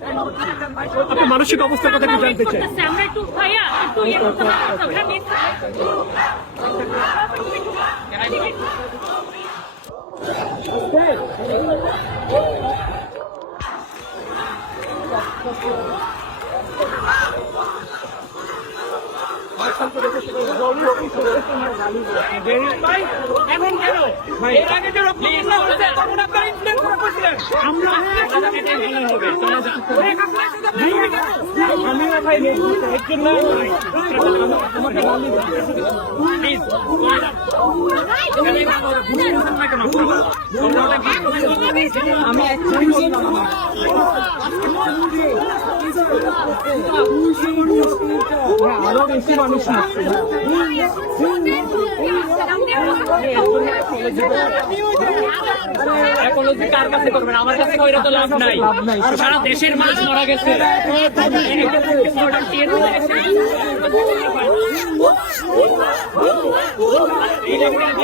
আপনি মানসিক অবস্থার কথা কি জানতে চাই। আমরা একটু ভাইয়া একটু ইয়ে করতে এখন কেন? এর আগে যে রক্ত আমি আরও বেশি মানুষ আসছে অ্যাপোলজি কার কাছে করবেন? আমার কাছে কইরা তো লাভ নাই। সারা দেশের মানুষ মারা গেছে। লেভেলে